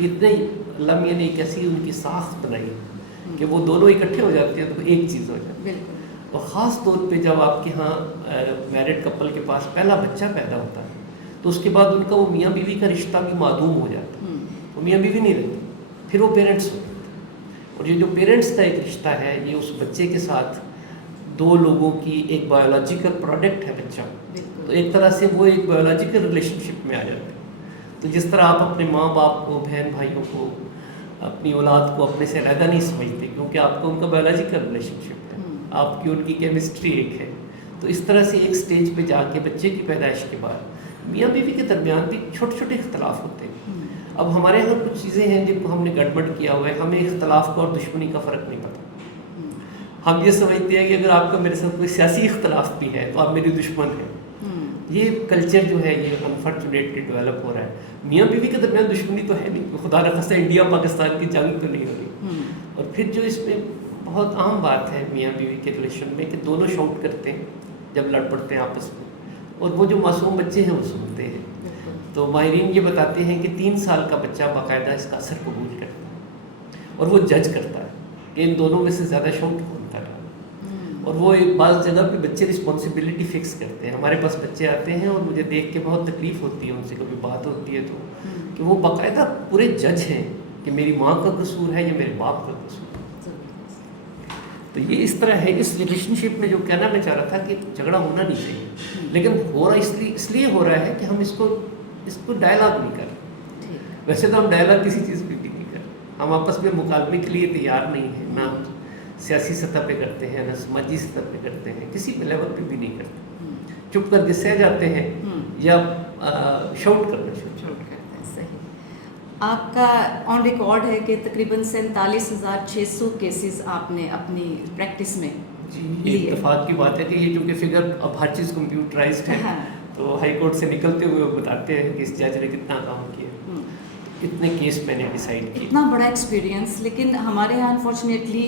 اتنے اللہ میاں نے ایک ایسی ان کی ساخت بنائی کہ وہ دونوں اکٹھے ہو جاتے ہیں تو ایک چیز ہو جاتی ہے. اور خاص طور پہ جب آپ کے ہاں میرڈ کپل کے پاس پہلا بچہ پیدا ہوتا ہے تو اس کے بعد ان کا وہ میاں بیوی کا رشتہ بھی معدوم ہو جاتا ہے. وہ میاں بیوی نہیں رہتے, پھر وہ پیرنٹس ہو جاتے ہیں. اور یہ جو پیرنٹس کا ایک رشتہ ہے یہ اس بچے کے ساتھ دو لوگوں کی ایک بایولوجیکل پروڈکٹ ہے بچہ, تو ایک طرح سے وہ ایک بایولوجیکل ریلیشن شپ میں آ جاتے ہیں. تو جس طرح آپ اپنے ماں باپ کو, بہن بھائیوں کو, اپنی اولاد کو اپنے سے علیحدہ نہیں سمجھتے کیونکہ آپ کا ان کا بایولوجیکل ریلیشن شپ ہے, آپ کی ان کی کیمسٹری ایک ہے. تو اس طرح سے ایک سٹیج پہ جا کے بچے کی پیدائش کے بعد میاں بیوی کے درمیان بھی چھوٹے چھوٹے اختلاف ہوتے ہیں. اب ہمارے یہاں کچھ چیزیں ہیں جن کو ہم نے گڑبڑ کیا ہوا ہے, ہمیں اختلاف کا اور دشمنی کا فرق نہیں پتہ. ہم یہ سمجھتے ہیں کہ اگر آپ کا میرے ساتھ کوئی سیاسی اختلاف بھی ہے تو آپ میری دشمن ہیں. یہ کلچر جو ہے یہ انفارچونیٹلی ڈیولپ ہو رہا ہے. میاں بیوی کے درمیان دشمنی تو ہے نہیں, خدا نخواستہ انڈیا پاکستان کی جنگ تو نہیں ہو رہی. اور پھر جو اس میں بہت عام بات ہے میاں بیوی کے ریلیشن میں کہ دونوں شاؤٹ کرتے ہیں جب لڑ پڑتے ہیں آپس میں, اور وہ جو معصوم بچے ہیں وہ سنتے ہیں. تو ماہرین یہ بتاتے ہیں کہ 3 سال کا بچہ باقاعدہ اس کا اثر قبول کرتا ہے اور وہ جج کرتا ہے کہ ان دونوں میں سے زیادہ شاؤٹ کون کر رہا ہے. اور وہ ایک بعض جگہ پہ بچے رسپانسبلٹی فکس کرتے ہیں. ہمارے پاس بچے آتے ہیں اور مجھے دیکھ کے بہت تکلیف ہوتی ہے, ان سے کبھی بات ہوتی ہے تو کہ وہ باقاعدہ پورے جج ہیں کہ میری ماں کا قصور ہے یا میرے باپ کا قصور ہے. تو یہ اس طرح ہے. اس ریلیشن شپ میں جو کہنا میں چاہ رہا تھا کہ جھگڑا ہونا نہیں چاہیے, لیکن ہو رہا اس لیے ہو رہا ہے کہ ہم اس کو ڈائلاگ نہیں کر رہے. ویسے تو ہم ڈائلاگ کسی چیز پہ بھی نہیں کر رہے, ہم آپس میں مکالمے کے لیے تیار نہیں ہیں. نہ ہم سیاسی سطح پہ کرتے ہیں, نہ سماجی سطح پہ کرتے ہیں, کسی بھی لیول پہ بھی نہیں کرتے. چپ کر کے سہ جاتے ہیں یا شاؤٹ کرنا شروع کرتے ہیں. صحیح. آپ کا آن ریکارڈ ہے کہ تقریباً 47,600 کیسز آپ نے اپنی پریکٹس میں. جی, یہ اتفاق کی بات ہے کہ یہ چونکہ فگر اب ہر چیز کمپیوٹرائزڈ ہے تو ہائی کورٹ سے نکلتے ہوئے وہ بتاتے ہیں کہ اس جج نے کتنا کام کیا, کتنے کیس میں نے ڈیسائیڈ کیا. اتنا بڑا ایکسپیرینس. لیکن ہمارے یہاں انفارچونیٹلی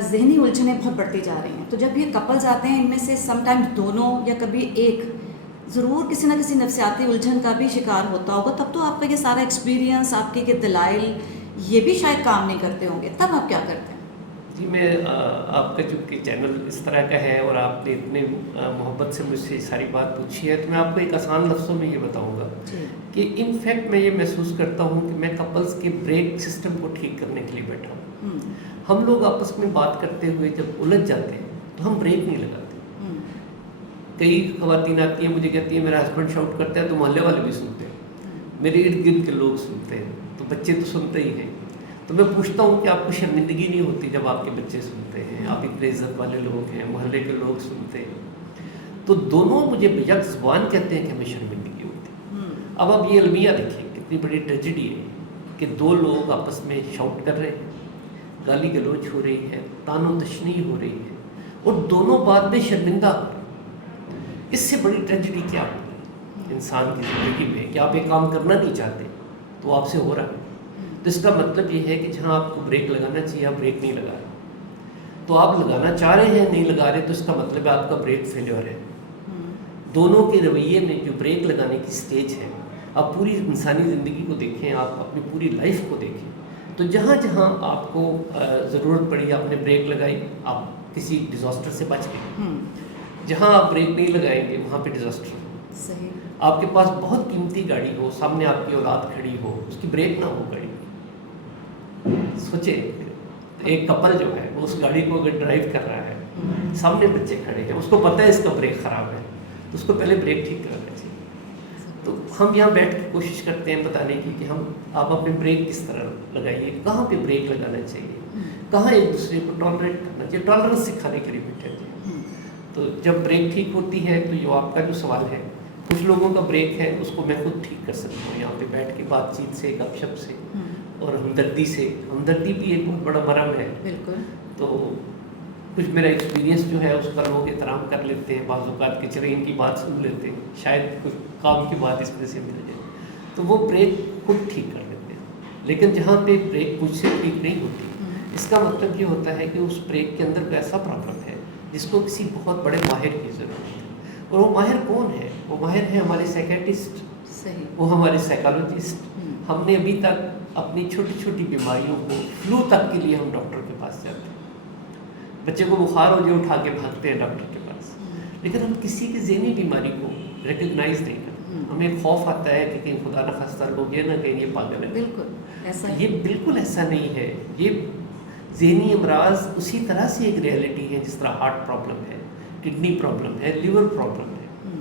ذہنی الجھنیں بہت بڑھتی جا رہی ہیں. تو جب یہ کپلز آتے ہیں ان میں سے سم ٹائمز دونوں یا کبھی ایک ضرور کسی نہ کسی نفسیاتی الجھن کا بھی شکار ہوتا ہوگا, تب تو آپ کا یہ سارا ایکسپیرینس, آپ کے یہ دلائل یہ بھی شاید کام نہیں کرتے ہوں گے, تب آپ کیا کرتے ہیں؟ جی, میں آپ کا چونکہ چینل اس طرح کا ہے اور آپ نے اتنے محبت سے مجھ سے ساری بات پوچھی ہے تو میں آپ کو ایک آسان لفظوں میں یہ بتاؤں گا کہ ان فیکٹ میں یہ محسوس کرتا ہوں کہ میں کپلز کے بریک سسٹم کو ٹھیک کرنے کے لیے بیٹھا ہوں. ہم لوگ آپس میں بات کرتے ہوئے جب الجھ جاتے ہیں تو ہم بریک نہیں لگاتے. کئی خواتین آتی ہیں مجھے کہتی ہیں میرا ہسبینڈ شاؤٹ کرتا ہے تو محلے والے بھی سنتے ہیں, میرے ارد گرد کے لوگ سنتے ہیں, تو بچے تو سنتے ہی ہیں. تو میں پوچھتا ہوں کہ آپ کو شرمندگی نہیں ہوتی جب آپ کے بچے سنتے ہیں, آپ اتنے عزت والے لوگ ہیں, محلے کے لوگ سنتے ہیں. تو دونوں مجھے یک زبان کہتے ہیں کہ ہمیں شرمندگی ہوتی. اب آپ یہ المیہ دیکھیں کتنی بڑی ٹریجڈی ہے کہ 2 لوگ آپس میں شاؤٹ کر رہے ہیں, گالی گلوچ ہو رہی ہے, تان و تشنیع ہو رہی ہے, اور دونوں بعد میں شرمندہ ہو رہے ہیں. اس سے بڑی ٹریجڈی کیا ہوگی انسان کی زندگی میں کہ آپ ایک کام کرنا نہیں چاہتے تو آپ سے ہو رہا ہے. تو اس کا مطلب یہ ہے کہ جہاں آپ کو بریک لگانا چاہیے آپ بریک نہیں لگا رہے. تو آپ لگانا چاہ رہے ہیں نہیں لگا رہے تو اس کا مطلب ہے آپ کا بریک فیلیور ہے. دونوں کے رویے میں جو بریک لگانے کی سٹیج ہے, آپ پوری انسانی زندگی کو دیکھیں, آپ اپنی پوری لائف کو دیکھیں, تو جہاں جہاں آپ کو ضرورت پڑی آپ نے بریک لگائی, آپ کسی ڈیزاسٹر سے بچ گئے. جہاں آپ بریک نہیں لگائیں گے وہاں پہ ڈیزاسٹر ہو. صحیح. آپ کے پاس بہت قیمتی گاڑی ہو, سامنے آپ کی اولاد کھڑی ہو, اس کی بریک نہ ہو گاڑی, سوچے ایک کپل جو ہے وہ اس گاڑی کو اگر ڈرائیو کر رہا ہے, سامنے بچے کھڑے ہیں, اس کو پتہ ہے اس کا بریک خراب ہے, تو اس کو پہلے بریک ٹھیک کرانا چاہیے. تو ہم یہاں بیٹھ کے کوشش کرتے ہیں بتانے کی کہ آپ اپنے بریک کس طرح لگائیے, کہاں پہ بریک لگانا چاہیے, کہاں ایک دوسرے کو ٹالریٹ کرنا چاہیے. ٹالرنس سکھانے کے لیے بیٹھے تھے. تو جب بریک ٹھیک ہوتی ہے تو یہ آپ کا جو سوال ہے, کچھ لوگوں کا بریک ہے اس کو میں خود ٹھیک کر سکتا ہوں یہاں پہ بیٹھ کے بات چیت سے, گپ شپ سے اور ہمدردی سے. ہمدردی بھی ایک بہت بڑا مرہم ہے. بالکل. تو کچھ میرا ایکسپیرینس جو ہے اس کا لوگ احترام کر لیتے ہیں, بعض اوقات کے چلے ان کی بات سن لیتے ہیں, شاید کچھ کام کی بات اس وجہ سے مل جائے, تو وہ بریک خود ٹھیک کر لیتے ہیں. لیکن جہاں پہ بریک مجھ سے ٹھیک نہیں ہوتی, اس کا مطلب یہ ہوتا ہے کہ اس بریک کے اندر کوئی ایسا پرابلم ہے جس کو کسی بہت بڑے ماہر کی ضرورت ہے. اور وہ ماہر کون ہے؟ وہ ماہر ہے ہمارے سائیکیٹرسٹ, وہ ہمارے سائیکالوجسٹ. ہم نے ابھی تک اپنی چھوٹی چھوٹی بیماریوں کو، فلو تک کے لیے ہم ڈاکٹر کے پاس جاتے ہیں. بچے کو بخار ہو جائے اٹھا کے بھاگتے ہیں ڈاکٹر کے پاس. لیکن ہم کسی کی ذہنی بیماری کو ریکگنائز نہیں کرتے. ہمیں خوف آتا ہے کہ کہیں خدا نخواستہ لوگ یہ نہ کہیں یہ پاگل ہے. بالکل ایسا یہ بالکل ایسا نہیں ہے. یہ ذہنی امراض اسی طرح سے ایک ریئلٹی ہے جس طرح ہارٹ پرابلم ہے، کڈنی پرابلم ہے، لیور پرابلم ہے.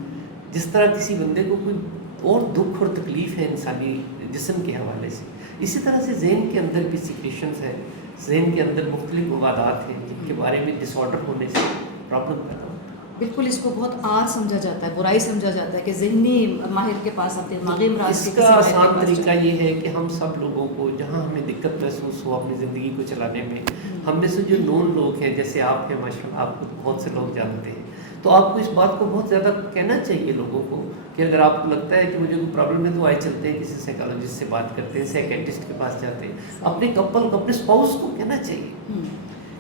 جس طرح کسی بندے کو کوئی اور دکھ اور تکلیف ہے انسانی جسم کے حوالے سے، اسی طرح سے ذہن کے اندر بھی سیکریشنز ہیں، ذہن کے اندر مختلف موادات ہیں جن کے بارے میں ڈس آرڈر ہونے سے پرابلم پیدا ہوتا ہے. بالکل اس کو بہت آر سمجھا جاتا ہے، برائی سمجھا جاتا ہے کہ ذہنی ماہر کے پاس آپ دماغی امراض اس کے کا کسی ماہر آسان کے پاس طریقہ جائیں. یہ ہے کہ ہم سب لوگوں کو جہاں ہمیں دقت محسوس ہو اپنی زندگی کو چلانے میں، ہم میں سے جو نون لوگ ہیں جیسے آپ ہیں ماشاء اللہ، آپ کو بہت سے لوگ جانتے ہیں، تو آپ کو اس بات کو بہت زیادہ کہنا چاہیے لوگوں کو کہ اگر آپ کو لگتا ہے کہ مجھے کوئی پرابلم ہے تو آئے چلتے ہیں کسی سائیکالوجسٹ سے بات کرتے ہیں، سائیکیٹرسٹ کے پاس جاتے ہیں. اپنے کپل کو، اپنے اسپاؤس کو کہنا چاہیے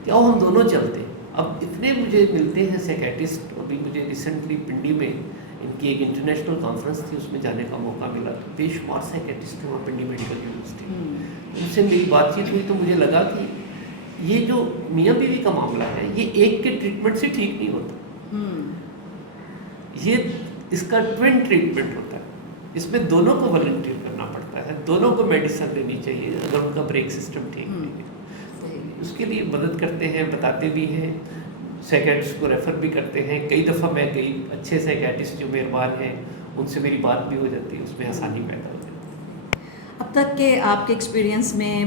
کہ آؤ ہم دونوں چلتے ہیں. اب اتنے مجھے ملتے ہیں سائیکیٹرسٹ. ابھی مجھے ریسنٹلی پنڈی میں ان کی ایک انٹرنیشنل کانفرنس تھی، اس میں جانے کا موقع ملا. تو بے شمار سائیکیٹرسٹ ہیں وہاں پنڈی میڈیکل یونیورسٹی. ان سے میری بات چیت ہوئی تو مجھے لگا کہ یہ جو میاں بیوی کا معاملہ ہے یہ ایک کے ٹریٹمنٹ سے ٹھیک نہیں ہوتا. یہ اس کا ٹوین ٹریٹمنٹ ہوتا ہے. اس میں دونوں کو والنٹیئر کرنا پڑتا ہے، دونوں کو میڈیسن لینی چاہیے اگر ان کا بریک سسٹم ٹھیک نہیں ہے. اس کے لیے مدد کرتے ہیں، بتاتے بھی ہیں، سائیکیٹرسٹ کو ریفر بھی کرتے ہیں. کئی دفعہ میں کئی اچھے سائیکیٹرسٹ جو مہربان ہیں ان سے میری بات بھی ہو جاتی ہے، اس میں آسانی پیدا ہو جاتی ہے. اب تک کے آپ کے ایکسپیرینس میں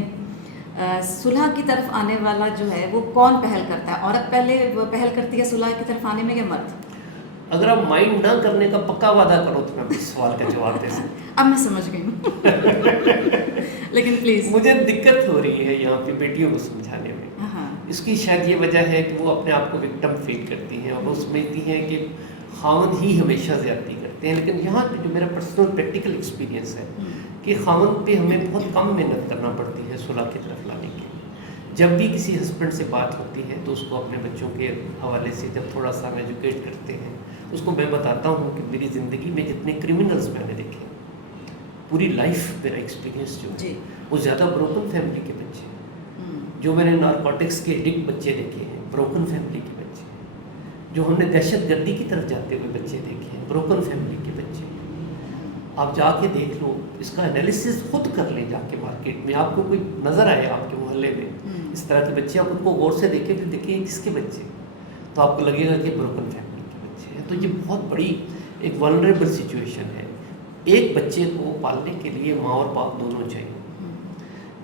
صلح کی طرف آنے والا جو ہے وہ کون پہل کرتا ہے؟ عورت پہلے وہ پہل کرتی ہے صلح کی طرف آنے میں کہ مرد؟ اگر آپ مائنڈ نہ کرنے کا پکا وعدہ کرو تو میں اس سوال کا جواب دے سکتا. اب میں سمجھ گئی ہوں لیکن پلیز. مجھے دقت ہو رہی ہے یہاں پہ بیٹیوں کو سمجھانے میں. اس کی شاید یہ وجہ ہے کہ وہ اپنے آپ کو وکٹم فیل کرتی ہیں اور وہ سمجھتی ہیں کہ خاوند ہی ہمیشہ زیادتی کرتے ہیں. لیکن یہاں جو میرا پرسنل پریکٹیکل ایکسپیرینس ہے کہ خاوند پہ ہمیں بہت کم محنت کرنا پڑتی ہے صلح کی طرف لانے کے لیے. جب بھی کسی ہسبینڈ سے بات ہوتی ہے تو اس کو اپنے بچوں کے حوالے سے جب تھوڑا سا ہم ایجوکیٹ کرتے ہیں، اس کو میں بتاتا ہوں کہ میری زندگی میں جتنے کرمنلز میں نے دیکھے، پوری لائف میرا ایکسپیرینس جو ہے وہ زیادہ بروکن فیملی کے بچے ہیں. جو میں نے نارکوٹکس کے ایڈکٹ بچے دیکھے ہیں بروکن فیملی کے بچے ہیں. جو ہم نے دہشت گردی کی طرف جاتے ہوئے بچے دیکھے ہیں بروکن فیملی کے بچے ہیں. آپ جا کے دیکھ لو، اس کا انالیسس خود کر لیں جا کے مارکیٹ میں. آپ کو کوئی نظر آئے آپ کے محلے میں اس طرح کے بچے، آپ ان کو غور سے دیکھیں پھر دیکھیں کس کے بچے، تو آپ کو لگے گا کہ بروکن فیملی کے بچے ہیں. تو یہ بہت بڑی ایک ولنریبل سچویشن ہے. ایک بچے کو پالنے کے لیے ماں اور باپ دونوں چاہیے.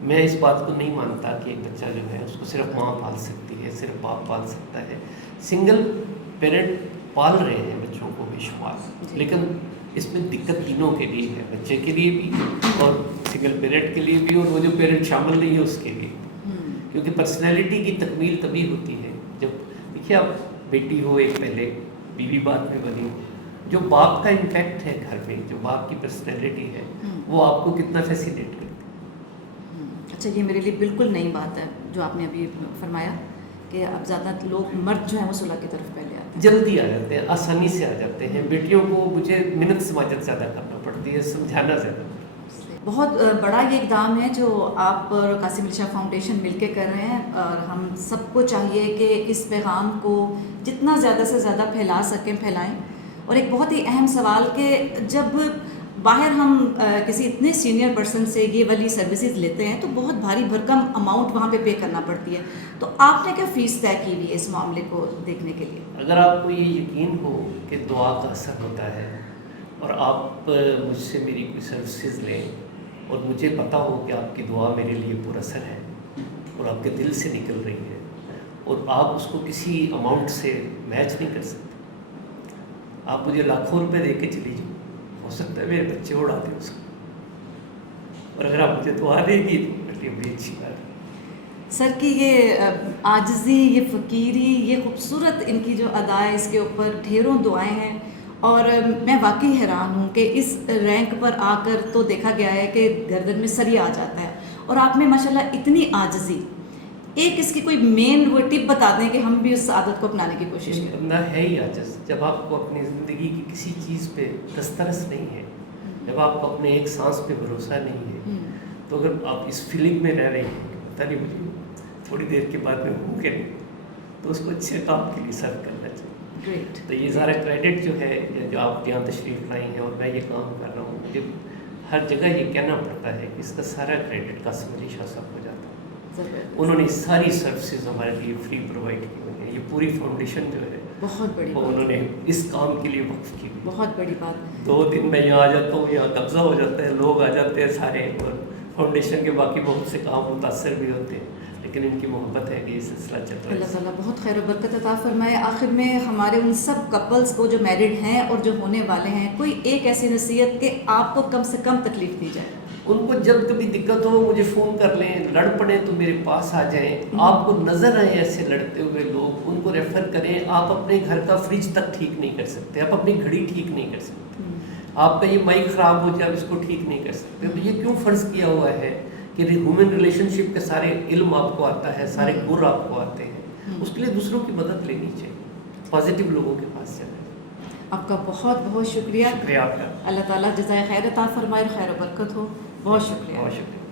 میں اس بات کو نہیں مانتا کہ ایک بچہ جو ہے اس کو صرف ماں پال سکتی ہے، صرف باپ پال سکتا ہے. سنگل پیرنٹ پال رہے ہیں بچوں کو بے شمار، لیکن اس میں دقت تینوں کے لیے ہے، بچے کے لیے بھی اور سنگل پیرنٹ کے لیے بھی اور وہ جو پیرنٹ شامل نہیں ہے اس کے لیے. کیونکہ پرسنالٹی کی تکمیل تبھی ہوتی ہے جب دیکھیے آپ بیٹی ہو ایک پہلے، بیوی بعد میں بنی، جو باپ کا امپیکٹ ہے گھر میں، جو باپ کی پرسنالٹی ہے وہ آپ کو کتنا فیسینیٹ کرتی ہے. اچھا، یہ میرے لیے بالکل نئی بات ہے جو آپ نے ابھی فرمایا کہ اب زیادہ لوگ مرد جو ہیں وہ صلح کی طرف پہلے آتے ہیں، جلدی آ جاتے ہیں، آسانی سے آ جاتے ہیں. بیٹیوں کو مجھے منت سماجت زیادہ کرنا پڑتی ہے، سمجھانا زیادہ. بہت بڑا یہ اقدام ہے جو آپ اور قاسم علی شاہ فاؤنڈیشن مل کے کر رہے ہیں، اور ہم سب کو چاہیے کہ اس پیغام کو جتنا زیادہ سے زیادہ پھیلا سکیں پھیلائیں. اور ایک بہت ہی اہم سوال کہ جب باہر ہم کسی اتنے سینئر پرسن سے یہ والی سروسز لیتے ہیں تو بہت بھاری بھرکم اماؤنٹ وہاں پہ کرنا پڑتی ہے. تو آپ نے کیا فیس طے کی ہوئی ہے اس معاملے کو دیکھنے کے لیے؟ اگر آپ کو یہ یقین ہو کہ دعا کا اثر ہوتا ہے اور آپ مجھ سے میری کوئی سروسز لیں اور مجھے پتہ ہو کہ آپ کی دعا میرے لیے پر اثر ہے اور آپ کے دل سے نکل رہی ہے اور آپ اس کو کسی اماؤنٹ سے میچ نہیں کر سکتے، آپ مجھے لاکھوں روپے دے کے چلی جاؤ، ہو سکتا ہے میرے بچے اڑا دیں اس کو، اور اگر آپ مجھے دعا دیں گی تو میرے لیے بڑی اچھی بات ہے. سر کی یہ عاجزی، یہ فقیری، یہ خوبصورت ان کی جو ادا ہے، اس کے اوپر ڈھیروں دعائیں ہیں. اور میں واقعی حیران ہوں کہ اس رینک پر آ کر تو دیکھا گیا ہے کہ گردن میں سر ہی آ جاتا ہے، اور آپ میں ماشاءاللہ اتنی عاجزی. ایک اس کی کوئی مین وہ ٹپ بتا دیں کہ ہم بھی اس عادت کو اپنانے کی کوشش کریں. بندہ ہے ہی عاجز. جب آپ کو اپنی زندگی کی کسی چیز پہ دسترس نہیں ہے، جب آپ کو اپنے ایک سانس پہ بھروسہ نہیں ہے، تو اگر آپ اس فیلنگ میں رہ رہے ہیں پتہ نہیں مجھے تھوڑی دیر کے بعد میں ہوں کہ نہیں، تو اس کو اچھے کام کے لیے سرو کرنا چاہیے. گریٹ. تو یہ سارا کریڈٹ جو ہے جو آپ یہاں تشریف لائی ہیں اور میں یہ کام کر رہا ہوں، مجھے ہر جگہ یہ کہنا پڑتا ہے کہ اس کا سارا کریڈٹ قاسم علی شاہ صاحب کو جاتا ہے. انہوں نے ساری سروسز ہمارے لیے فری پرووائڈ کی ہوئی ہیں. یہ پوری فاؤنڈیشن جو ہے بہت بڑی وہ بات. انہوں نے اس کام کے لیے وقف کی. بہت بڑی بات. 2 دن میں یہاں آ جاتا ہوں، یہاں قبضہ ہو جاتا ہے، لوگ آ جاتے ہیں سارے، اور فاؤنڈیشن کے باقی بہت سے کام متاثر بھی ہوتے ہیں، لیکن ان کی محبت ہے کہ یہ سلسلہ چل رہا ہے. اللہ تعالیٰ بہت خیر و برکت عطا فرمائے. آخر میں ہمارے ان سب کپلز کو جو میرڈ ہیں اور جو ہونے والے ہیں، کوئی ایک ایسی نصیحت کہ آپ کو کم سے کم تکلیف دی جائے. ان کو جب کبھی دقت ہو مجھے فون کر لیں، لڑ پڑیں تو میرے پاس آ جائیں. آپ کو نظر آئیں ایسے لڑتے ہوئے لوگ، ان کو ریفر کریں. آپ اپنے گھر کا فریج تک ٹھیک نہیں کر سکتے، آپ اپنی گھڑی ٹھیک نہیں کر سکتے، آپ کا یہ مائک خراب ہو جائے اس کو ٹھیک نہیں کر سکتے. تو یہ کیوں فرض کیا ہوا ہے کہ ہیومن ریلیشن شپ کے سارے علم آپ کو آتا ہے، سارے گر آپ کو آتے ہیں. اس کے لیے دوسروں کی مدد لینی چاہیے، پازیٹیو لوگوں کے پاس جانا. آپ کا بہت بہت شکریہ. شکریہ آپ کا. اللہ تعالیٰ جزائے خیر عطا فرمائے، خیر و برکت ہو. بہت شکریہ. بہت شکریہ.